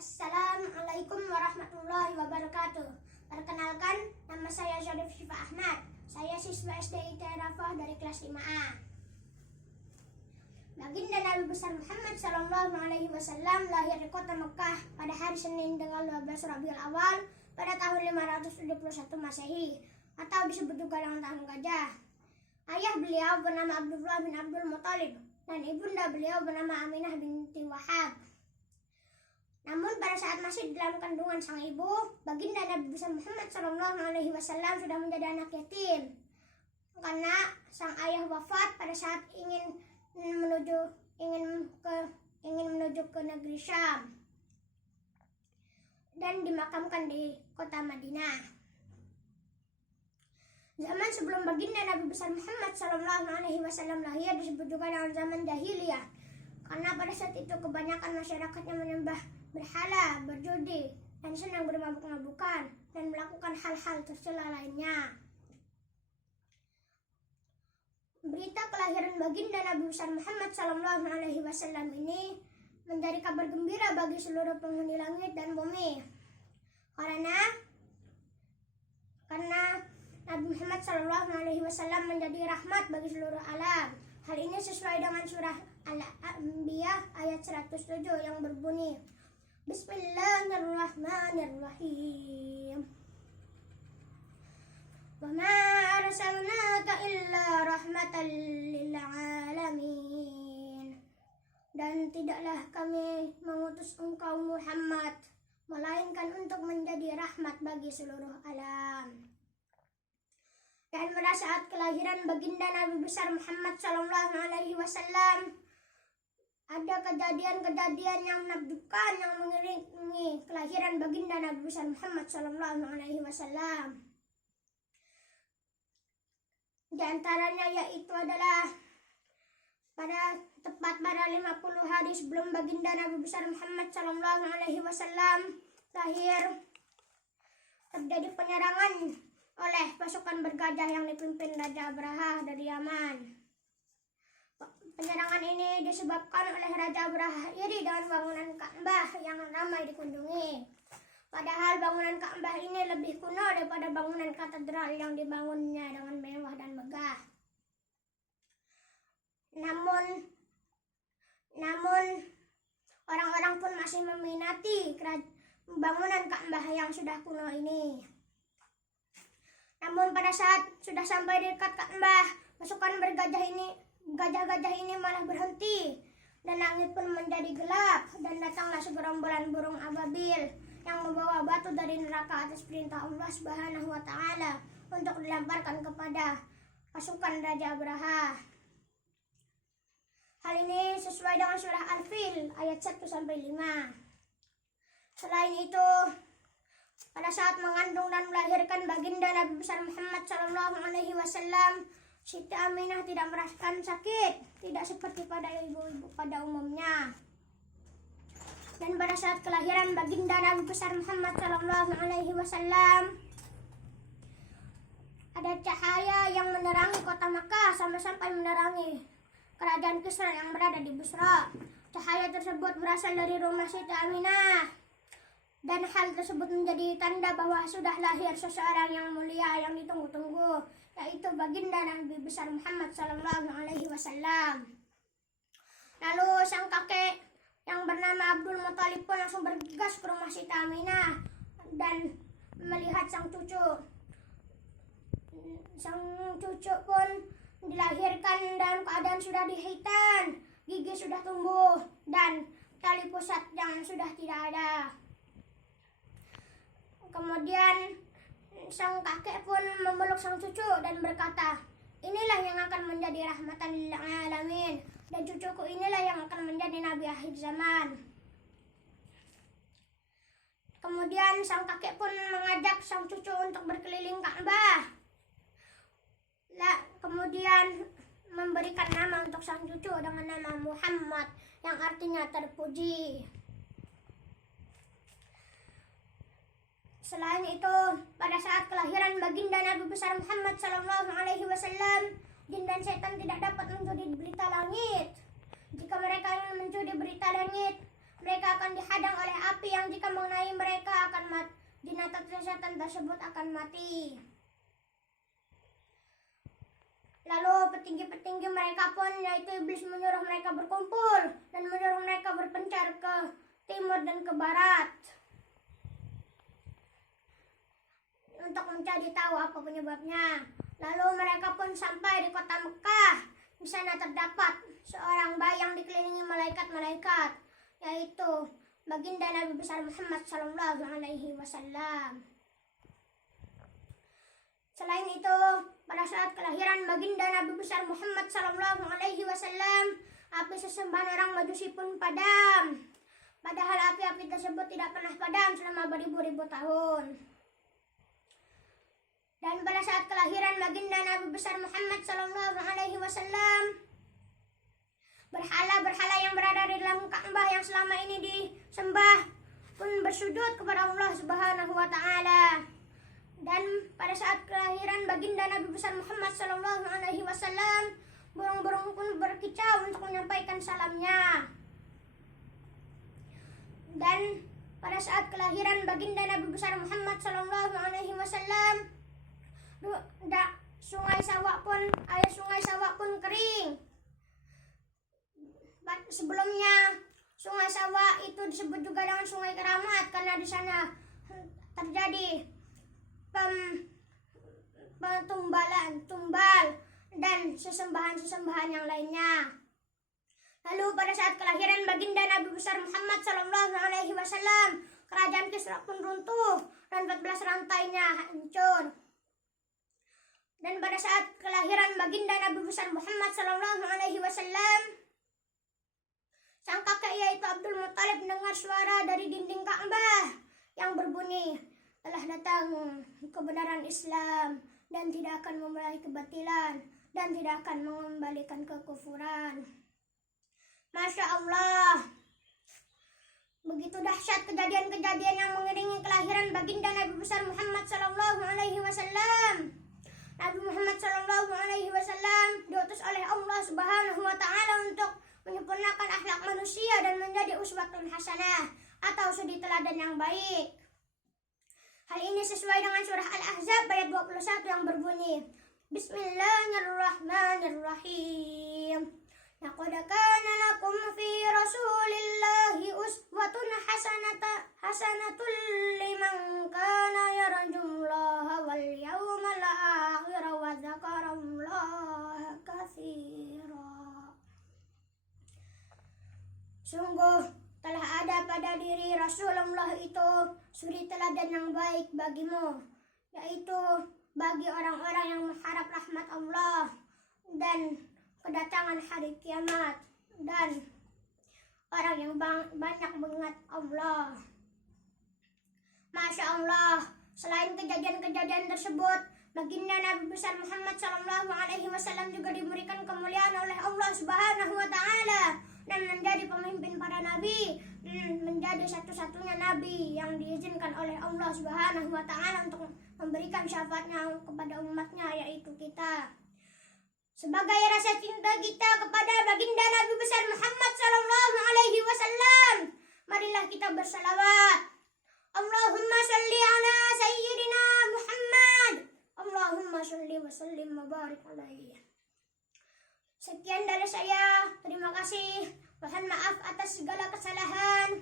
Assalamualaikum warahmatullahi wabarakatuh. Perkenalkan, nama saya Syarif Syifa Ahmad. Saya siswa SD ITE Rafah dari kelas 5A. Baginda Nabi besar Muhammad SAW lahir di kota Mekah pada hari Senin tanggal 12 Rabiul Awal pada tahun 571 Masehi atau disebut juga dengan tahun gajah. Ayah beliau bernama Abdullah bin Abdul Muthalib dan ibunda beliau bernama Aminah binti Wahab. Namun pada saat masih dalam kandungan sang ibu, baginda Nabi besar Muhammad SAW sudah menjadi anak yatim karena sang ayah wafat pada saat ingin menuju ke negeri Syam dan dimakamkan di kota Madinah. Zaman sebelum baginda Nabi besar Muhammad SAW lahir disebut juga dengan zaman jahiliyah, karena pada saat itu kebanyakan masyarakatnya menyembah berhala, berjudi, dan senang bermabuk-mabukan dan melakukan hal-hal tercela lainnya. Berita kelahiran baginda Nabi besar Muhammad SAW ini menjadi kabar gembira bagi seluruh penghuni langit dan bumi, karena Nabi Muhammad SAW menjadi rahmat bagi seluruh alam. Hal ini sesuai dengan surah Al-Anbiya ayat 107 yang berbunyi, Bismillahirrahmanirrahim. Wa ma arsalnaka illa rahmatan lil alamin. Dan tidaklah kami mengutus engkau Muhammad melainkan untuk menjadi rahmat bagi seluruh alam. Dan pada saat kelahiran baginda Nabi besar Muhammad SAW, ada kejadian-kejadian yang menakjubkan yang mengiringi kelahiran baginda Nabi besar Muhammad SAW. Di antaranya yaitu adalah tepat pada 50 hari sebelum baginda Nabi besar Muhammad SAW lahir, terjadi penyerangan oleh pasukan bergajah yang dipimpin Raja Abraha dari Yaman. Penyerangan ini disebabkan oleh Raja Abraha iri dengan bangunan Ka'bah yang ramai dikunjungi. Padahal bangunan Ka'bah ini lebih kuno daripada bangunan katedral yang dibangunnya dengan mewah dan megah. Namun orang-orang pun masih meminati bangunan Ka'bah yang sudah kuno ini. Namun pada saat sudah sampai di dekat Ka'bah, pasukan gajah-gajah ini malah berhenti dan langit pun menjadi gelap dan datanglah segerombolan burung ababil yang membawa batu dari neraka atas perintah Allah Subhanahu wa Ta'ala untuk dilemparkan kepada pasukan Raja Abraha. Hal ini sesuai dengan surah Al-Fil ayat 1-5. Selain itu, pada saat mengandung dan melahirkan baginda Nabi besar Muhammad SAW, Siti Aminah tidak merasakan sakit, tidak seperti pada ibu-ibu pada umumnya. Dan pada saat kelahiran baginda Nabi besar Muhammad SAW, ada cahaya yang menerangi kota Makkah sampai menerangi kerajaan Kisra yang berada di Busra. Cahaya tersebut berasal dari rumah Siti Aminah. Dan hal tersebut menjadi tanda bahwa sudah lahir seseorang yang mulia yang ditunggu-tunggu, yaitu baginda Nabi besar Muhammad SAW. Lalu sang kakek yang bernama Abdul Muthalib pun langsung bergegas ke rumah Siti Aminah dan melihat sang cucu. Sang cucu pun dilahirkan dalam keadaan sudah dihitan, gigi sudah tumbuh, dan tali pusat yang sudah tidak ada. Kemudian sang kakek pun memeluk sang cucu dan berkata, inilah yang akan menjadi rahmatan lil alamin, dan cucuku inilah yang akan menjadi nabi akhir zaman. Kemudian sang kakek pun mengajak sang cucu untuk berkeliling Ka'bah. Kemudian memberikan nama untuk sang cucu dengan nama Muhammad yang artinya terpuji. Selain itu, pada saat kelahiran baginda Nabi besar Muhammad SAW, jin dan setan tidak dapat mencuri berita langit. Jika mereka ingin mencuri berita langit, mereka akan dihadang oleh api yang jika mengenai mereka akan mati. Binatang setan tersebut akan mati. Lalu petinggi-petinggi mereka pun, yaitu iblis, menyuruh mereka berkumpul dan menyuruh mereka berpencar ke timur dan ke barat untuk mencari tahu apa penyebabnya. Lalu mereka pun sampai di kota Mekah. Di sana terdapat seorang bayi yang dikelilingi malaikat-malaikat, yaitu baginda Nabi besar Muhammad Sallallahu Alaihi Wasallam. Selain itu, pada saat kelahiran baginda Nabi besar Muhammad Sallallahu Alaihi Wasallam, api sesembahan orang Majusi pun padam. Padahal api-api tersebut tidak pernah padam selama beribu-ribu tahun. Dan pada saat kelahiran baginda Nabi besar Muhammad Sallallahu Alaihi Wasallam, berhala-berhala yang berada di dalam Ka'bah yang selama ini disembah pun bersujud kepada Allah Subhanahu wa Ta'ala. Dan pada saat kelahiran baginda Nabi besar Muhammad Sallallahu Alaihi Wasallam, burung-burung pun berkicau untuk menyampaikan salamnya. Dan pada saat kelahiran baginda Nabi besar Muhammad Sallallahu Alaihi Wasallam, air sungai Sawa pun kering. Sebelumnya sungai Sawa itu disebut juga dengan sungai keramat karena di sana terjadi tumbal dan sesembahan yang lainnya. Lalu pada saat kelahiran baginda Nabi besar Muhammad Sallallahu Alaihi Wasallam, kerajaan Kisra pun runtuh dan 14 rantainya hancur. Dan pada saat kelahiran baginda Nabi besar Muhammad Sallallahu Alaihi Wasallam, sang kakek yaitu Abdul Muttalib mendengar suara dari dinding Ka'bah yang berbunyi, telah datang kebenaran Islam dan tidak akan memulai kebatilan dan tidak akan mengembalikan kekufuran. Masya Allah, begitu dahsyat kejadian-kejadian yang mengiringi kelahiran baginda Nabi besar Muhammad Sallallahu Alaihi Wasallam. Nabi Muhammad Sallallahu Alaihi Wasallam diutus oleh Allah Subhanahu wa Ta'ala untuk menyempurnakan akhlak manusia dan menjadi uswatun hasanah atau suri teladan yang baik. Hal ini sesuai dengan surah Al-Ahzab ayat 21 yang berbunyi, Bismillahirrahmanirrahim. Laqad kana lakum fi Rasulillahi uswatun hasanatun liman kana yarjullaha wal yawmal akhir wa dzakarallaha katsira. Sungguh telah ada pada diri Rasulullah itu suri teladan yang baik bagimu, yaitu bagi orang-orang yang mengharap rahmat Allah dan kedatangan hari kiamat, dan orang yang banyak mengingat Allah. Masya Allah, selain kejadian-kejadian tersebut, baginda Nabi besar Muhammad Sallallahu Alaihi Wasallam juga diberikan kemuliaan oleh Allah Subhanahu wa Ta'ala dan menjadi pemimpin para nabi, menjadi satu-satunya nabi yang diizinkan oleh Allah Subhanahu wa Ta'ala untuk memberikan syafaatnya kepada umatnya, yaitu kita. Sebagai rasa cinta kita kepada baginda Nabi besar Muhammad Sallallahu Alaihi Wasallam, marilah kita bersalawat. Allahumma salli ala Sayyidina Muhammad. Allahumma salli wa sallim wa barik alaihi. Sekian dari saya. Terima kasih. Mohon maaf atas segala kesalahan.